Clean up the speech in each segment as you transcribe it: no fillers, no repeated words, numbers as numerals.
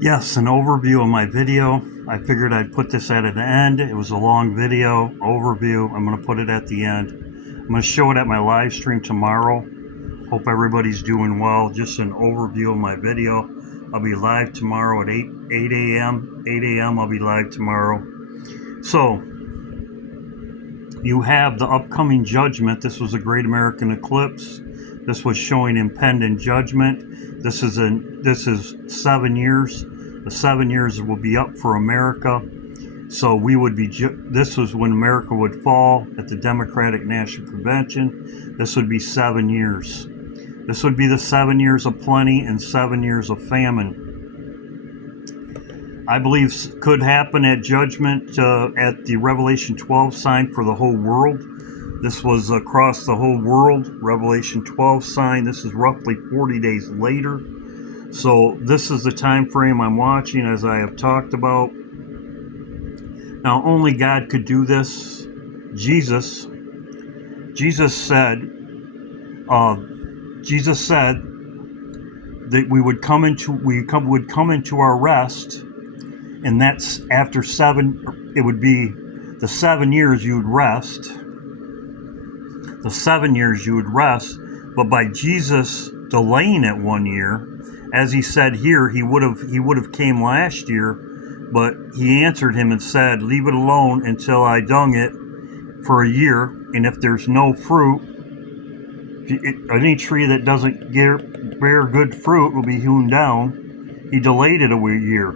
Yes, an overview of my video. I figured I'd put this at an end. It was a long video overview. I'm going to put it at the end. I'm going to show it at my live stream tomorrow. Hope everybody's doing well. Just an overview of my video. I'll be live tomorrow at 8 a.m. 8 a.m. I'll be live tomorrow. So, you have the upcoming judgment. This was a great American eclipse. This was showing impending judgment. This is 7 years. The 7 years will be up for America. So we would be. This was when America would fall at the Democratic National Convention. This would be 7 years. This would be the 7 years of plenty and 7 years of famine. I believe could happen at judgment at the Revelation 12 sign for the whole world. This was across the whole world, Revelation 12 sign. This is roughly 40 days later. So this is the time frame I'm watching, as I have talked about. Now, only God could do this. Jesus said that we would come into our rest, and that's after 7. It would be the 7 years you would rest. The 7 years you would rest, but by Jesus delaying it 1 year, as he said here, he would have came last year, but he answered him and said, "Leave it alone until I dung it for a year, and if there's no fruit, any tree that doesn't bear good fruit will be hewn down." He delayed it a year,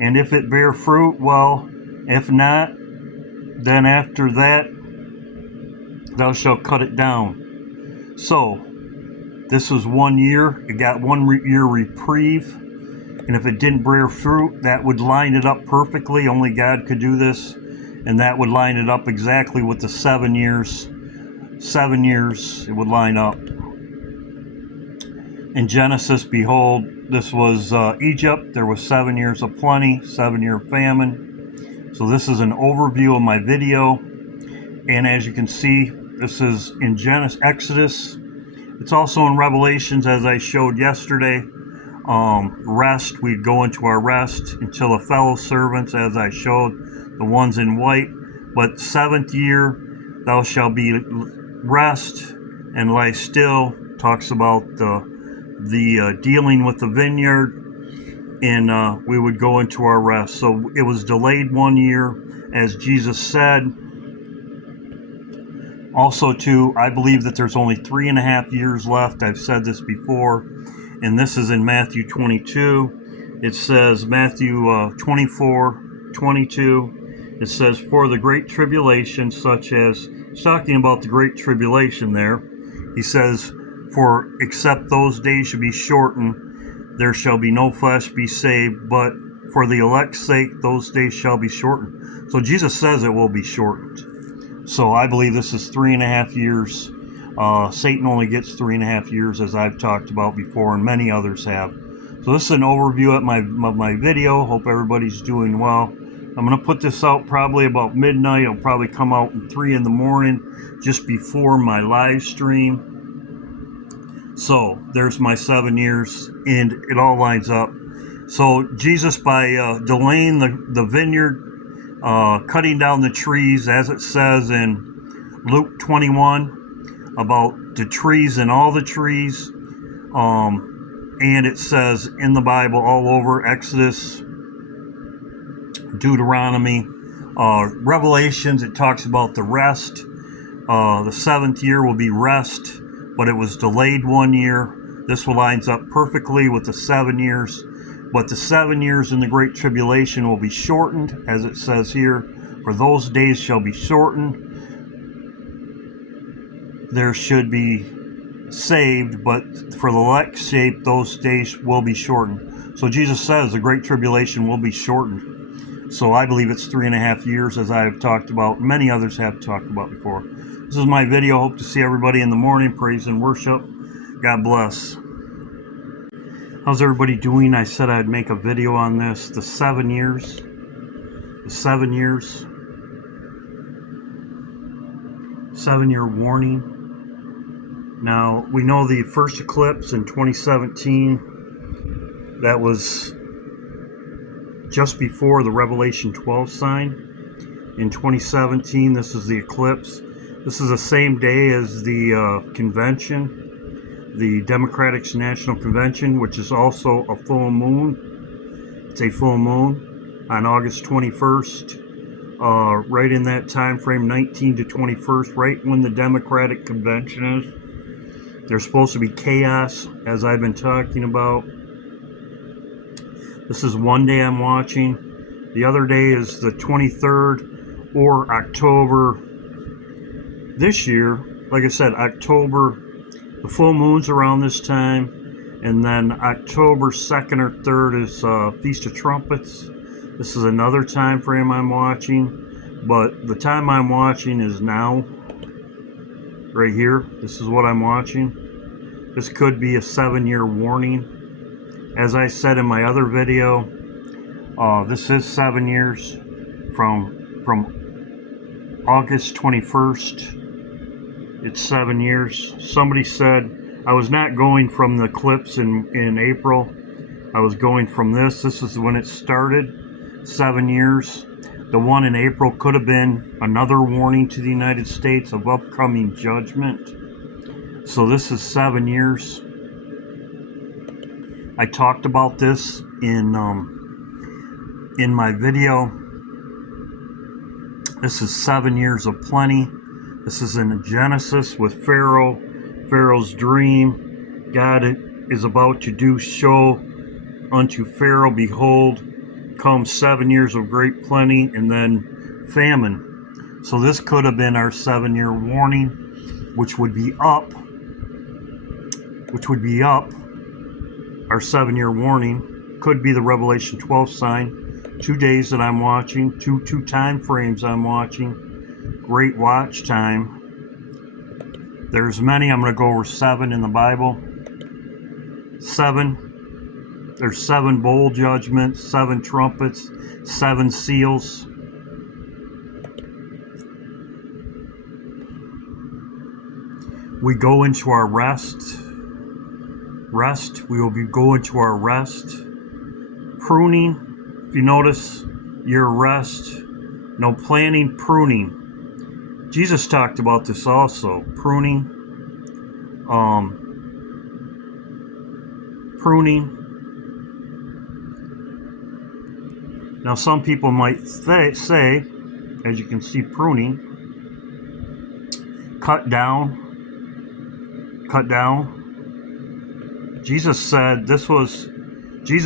and if it bear fruit, well; if not, then after that thou shalt cut it down. So this was 1 year. It got 1 year reprieve. And if it didn't bear fruit, that would line it up perfectly. Only God could do this. And that would line it up exactly with the 7 years. 7 years it would line up. In Genesis, behold, this was Egypt. There was 7 years of plenty, 7 year famine. So this is an overview of my video. And as you can see, this is in Exodus. It's also in Revelations, as I showed yesterday. Rest, we'd go into our rest until the fellow servants, as I showed, the ones in white. But 7th year, thou shalt be rest and lie still. Talks about the dealing with the vineyard, and we would go into our rest. So it was delayed 1 year, as Jesus said. Also, too, I believe that there's only 3.5 years left. I've said this before, and this is in Matthew 22. It says, Matthew 24:22, it says, "For the great tribulation, such as," he's talking about the great tribulation there. He says, "For except those days should be shortened, there shall be no flesh be saved, but for the elect's sake, those days shall be shortened." So Jesus says it will be shortened. So I believe this is 3.5 years. Satan only gets 3.5 years, as I've talked about before, and many others have. So this is an overview of my video. Hope everybody's doing well. I'm going to put this out probably about midnight. It'll probably come out at 3 in the morning, just before my live stream. So there's my 7 years, and it all lines up. So Jesus, by delaying the vineyard, cutting down the trees, as it says in Luke 21 about the trees and all the trees, and it says in the Bible all over, Exodus, Deuteronomy, Revelations, it talks about the rest. The 7th year will be rest, but it was delayed 1 year. This lines up perfectly with the 7 years. But the 7 years in the Great Tribulation will be shortened, as it says here. "For those days shall be shortened. There should be saved, but for the elect's sake, those days will be shortened." So Jesus says the Great Tribulation will be shortened. So I believe it's 3.5 years, as I have talked about. Many others have talked about before. This is my video. Hope to see everybody in the morning. Praise and worship. God bless. How's everybody doing? I said I'd make a video on this. The 7 years. The 7 years. 7 year warning. Now, we know the first eclipse in 2017. That was just before the Revelation 12 sign. In 2017, this is the eclipse. This is the same day as the convention, the Democratic National Convention, which is also a full moon. It's a full moon on August 21st, right in that time frame, 19 to 21st, right when the Democratic Convention is. There's supposed to be chaos, as I've been talking about. This is one day I'm watching. The other day is the 23rd or October. This year, like I said, October, the full moon's around this time, and then October 2nd or 3rd is Feast of Trumpets. This is another time frame I'm watching, but the time I'm watching is now, right here. This is what I'm watching. This could be a 7-year warning. As I said in my other video, this is 7 years from August 21st. It's 7 years. Somebody said I was not going from the eclipse in April. I was going from this. This is when it started. 7 years. The one in April could have been another warning to the United States of upcoming judgment. So this is 7 years. I talked about this in my video. This is 7 years of plenty. This is in Genesis with Pharaoh, Pharaoh's dream. God is about to show unto Pharaoh, behold, come 7 years of great plenty, and then famine. So this could have been our 7-year warning, which would be up. Our 7-year warning could be the Revelation 12 sign. 2 days that I'm watching, two time frames I'm watching. Great watch time. There's many. I'm going to go over 7 in the Bible. 7. There's 7 bowl judgments, 7 trumpets, 7 seals. We go into our rest. We will be going to our rest. Pruning. If you notice, your rest. No planning, pruning. Jesus talked about this also. Pruning. Pruning. Now some people might say, as you can see, pruning. Cut down. Jesus said this. He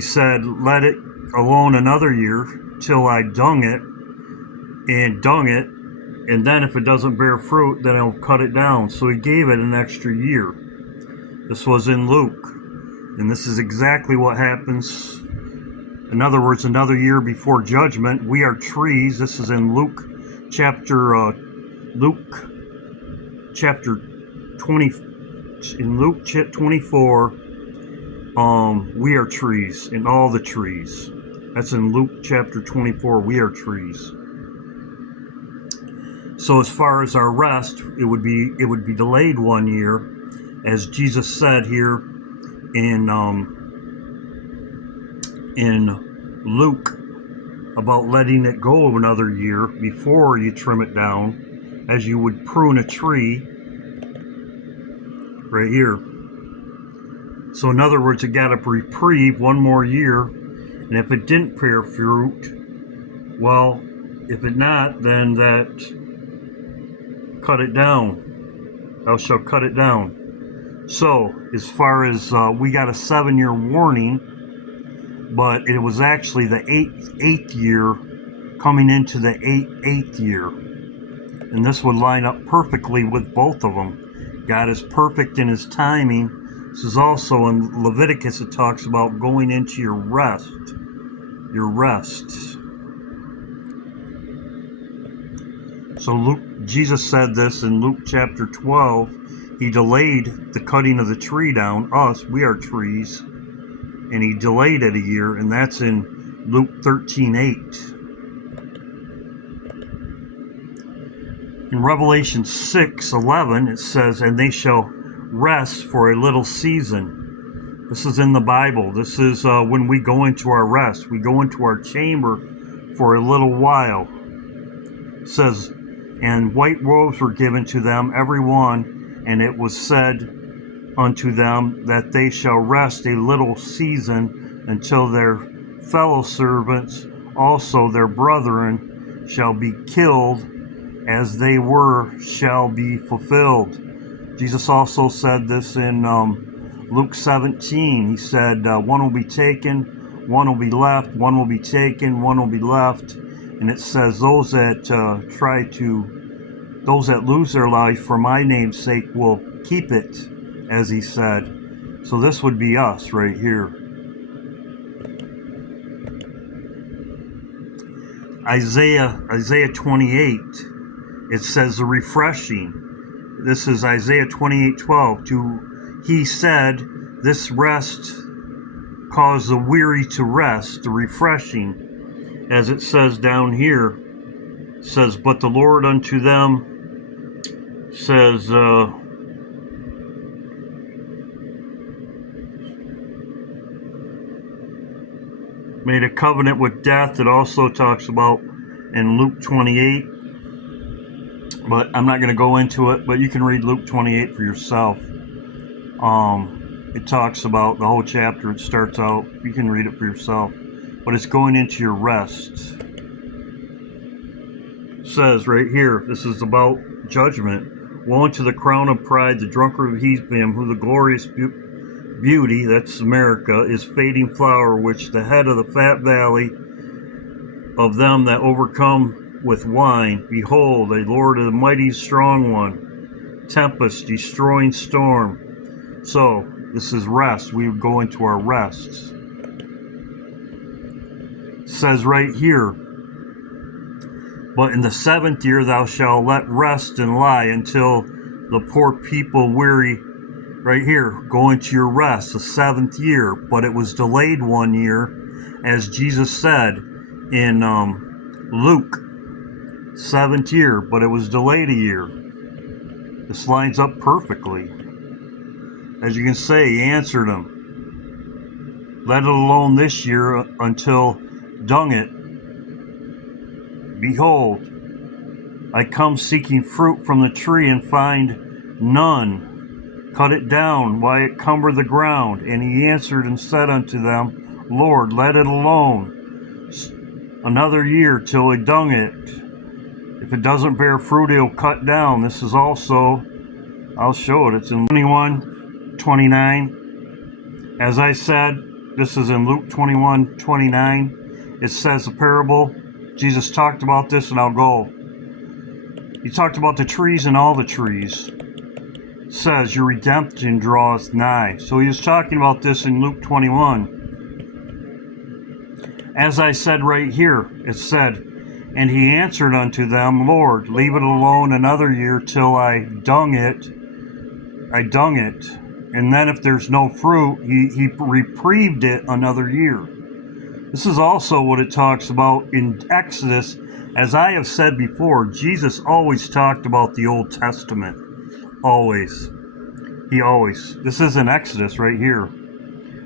said, let it alone another year till I dung it, and then if it doesn't bear fruit, then I'll cut it down. So he gave it an extra year. This was in Luke, and this is exactly what happens. In other words, another year before judgment. We are trees. This is in Luke chapter 20. In Luke 24, we are trees, and all the trees. That's in Luke chapter 24. We are trees. So as far as our rest, it would be delayed 1 year, as Jesus said here in Luke about letting it go another year before you trim it down, as you would prune a tree. Right here. So in other words, it got a reprieve 1 more year, and if it didn't bear fruit, well, if it not, then that cut it down. Thou shalt cut it down. So as far as we got a 7-year warning, but it was actually the eighth year coming into the eighth year, and this would line up perfectly with both of them. God is perfect in his timing. This is also in Leviticus. It talks about going into your rest. Your rest. So Jesus said this in Luke chapter 12. He delayed the cutting of the tree down. Us, we are trees. And he delayed it a year, and that's in Luke 13:8. In Revelation 6:11, it says, and they shall rest for a little season. This is in the Bible. This is when we go into our rest. We go into our chamber for a little while. It says, and white robes were given to them, every one, and it was said unto them that they shall rest a little season until their fellow servants, also their brethren, shall be killed as they were, shall be fulfilled. Jesus also said this in Luke 17. He said, one will be taken, one will be left, one will be taken, one will be left. And it says those that those that lose their life for my name's sake will keep it, as he said. So this would be us right here. Isaiah 28, it says the refreshing. This is Isaiah 28:12. He said, this rest caused the weary to rest, the refreshing. As it says down here, it says, but the Lord unto them says, made a covenant with death. It also talks about in Luke 28, but I'm not going to go into it, but you can read Luke 28 for yourself. It talks about the whole chapter. It starts out, you can read it for yourself, but it's going into your rest. It says right here, this is about judgment. Woe unto the crown of pride, the drunkard of Hebron, who the glorious beauty, that's America, is fading flower, which the head of the fat valley of them that overcome with wine. Behold, a Lord of the mighty strong one, tempest, destroying storm. So, this is rest. We would go into our rests. It says right here, but in the 7th year thou shalt let rest and lie until the poor people weary. Right here, go into your rest, the 7th year, but it was delayed 1 year, as Jesus said in Luke, 7th year, but it was delayed a year. This lines up perfectly. As you can say, he answered him, let it alone this year until dung it. Behold, I come seeking fruit from the tree and find none. Cut it down, why it cumber the ground. And he answered and said unto them, Lord, let it alone another year till I dung it. If it doesn't bear fruit, it'll cut down. This is also, I'll show it. It's in 21:29. As I said, this is in Luke 21:29. It says the parable. Jesus talked about this, and I'll go. He talked about the trees and all the trees. It says, your redemption draweth nigh. So he was talking about this in Luke 21. As I said right here, it said, and he answered unto them, Lord, leave it alone another year till I dung it. And then if there's no fruit, he reprieved it another year. This is also what it talks about in Exodus. As I have said before, Jesus always talked about the Old Testament. Always. This is in Exodus right here.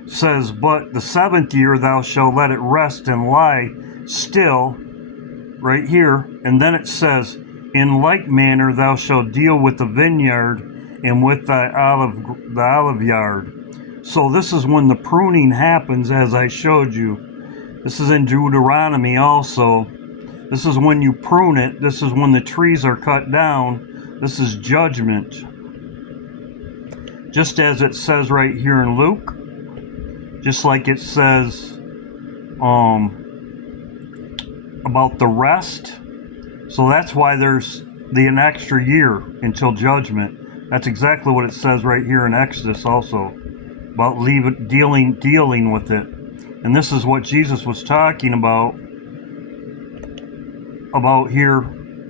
It says, but the 7th year thou shalt let it rest and lie still. Right here. And then it says, in like manner thou shalt deal with the vineyard and with the olive yard. So this is when the pruning happens, as I showed you. This is in Deuteronomy also. This is when you prune it. This is when the trees are cut down. This is judgment. Just as it says right here in Luke. Just like it says about the rest. So that's why there's an extra year until judgment. That's exactly what it says right here in Exodus also. About dealing with it. And this is what Jesus was talking about here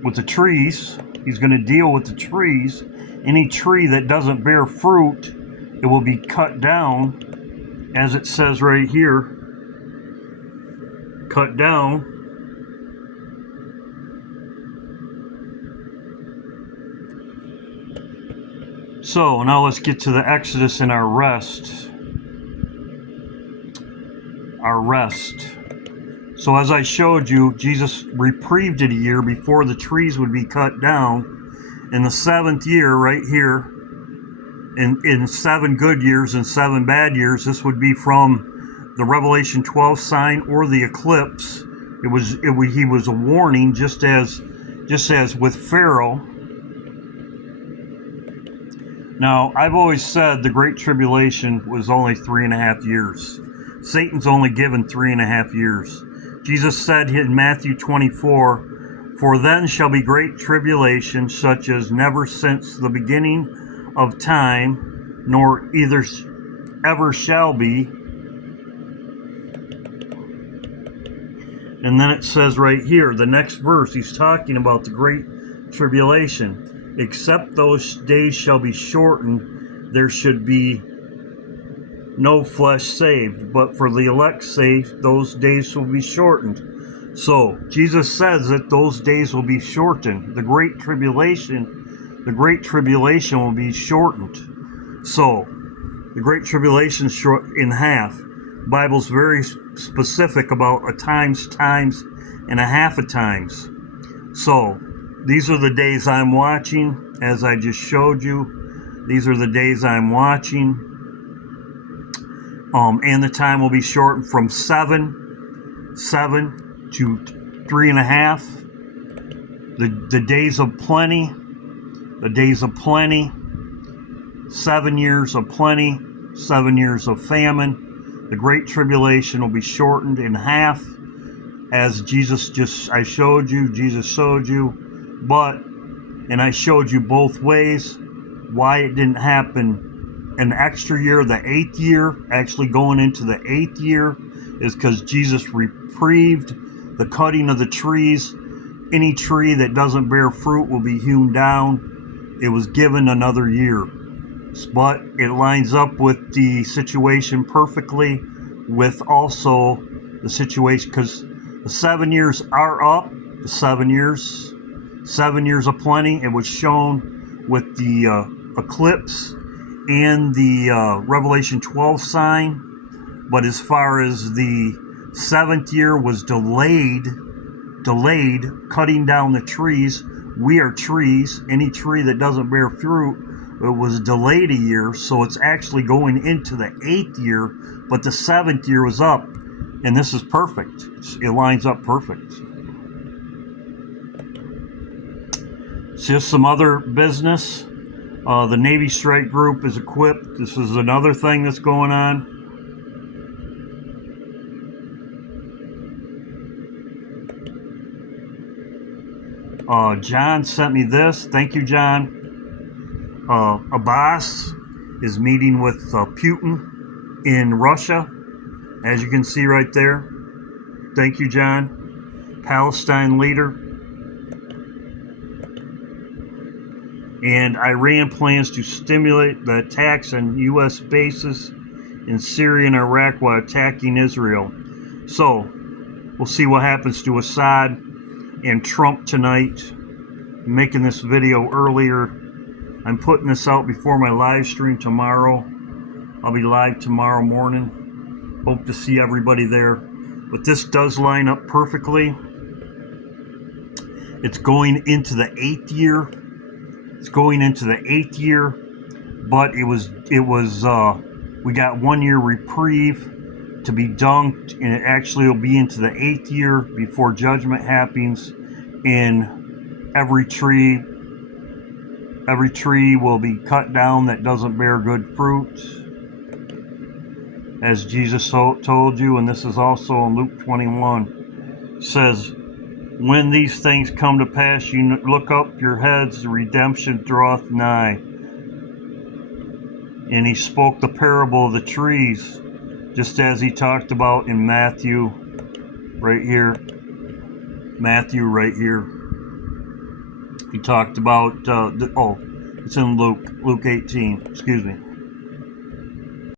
with the trees. He's going to deal with the trees. Any tree that doesn't bear fruit, it will be cut down, as it says right here. Cut down. So now let's get to the Exodus and our rest. our rest. So as I showed you, Jesus reprieved it a year before the trees would be cut down. In the 7th year, right here, in 7 good years and 7 bad years, this would be from the Revelation 12 sign or the eclipse. He was a warning, just as with Pharaoh. Now, I've always said the Great Tribulation was only 3.5 years. Satan's only given 3.5 years. Jesus said in Matthew 24, "For then shall be great tribulation, such as never since the beginning of time, nor either ever shall be." And then it says right here, the next verse, he's talking about the Great Tribulation. "Except those days shall be shortened, there should be no flesh saved. But for the elect saved, those days will be shortened." So Jesus says that those days will be shortened. The Great Tribulation will be shortened. So the Great Tribulation is short in half. The Bible's very specific about a times, and a half a times. So these are the days I'm watching, as I just showed you. These are the days I'm watching. And the time will be shortened from 7 to 3.5. The days of plenty. 7 years of plenty, 7 years of famine. The Great Tribulation will be shortened in half, as Jesus showed you, and I showed you both ways why it didn't happen. An extra year, the 8th year, actually going into the 8th year, is because Jesus reprieved the cutting of the trees. Any tree that doesn't bear fruit will be hewn down. It was given another year. But it lines up with the situation perfectly, with also the situation, because the 7 years are up. The 7 years of plenty. It was shown with the eclipse and the Revelation 12 sign. But as far as the 7th year was delayed, cutting down the trees. We are trees. Any tree that doesn't bear fruit, it was delayed a year, so it's actually going into the 8th year, but the 7th year was up, and this is perfect. It lines up perfect. It's just some other business. The Navy Strike Group is equipped. This is another thing that's going on. John sent me this. Thank you, John. Abbas is meeting with Putin in Russia, as you can see right there. Thank you, John. Palestine leader. And Iran plans to stimulate the attacks on U.S. bases in Syria and Iraq while attacking Israel. So, we'll see what happens to Assad and Trump tonight. I'm making this video earlier. I'm putting this out before my live stream tomorrow. I'll be live tomorrow morning. Hope to see everybody there. But this does line up perfectly. It's going into the 8th year. But we got 1 year reprieve to be dunked, and it actually will be into the 8th year before judgment happens, and every tree will be cut down that doesn't bear good fruit, as Jesus told you. And this is also in Luke 21. It says, "When these things come to pass, you look up your heads, the redemption draweth nigh." And he spoke the parable of the trees, just as he talked about in Matthew right here. He talked about, it's in Luke 18, excuse me.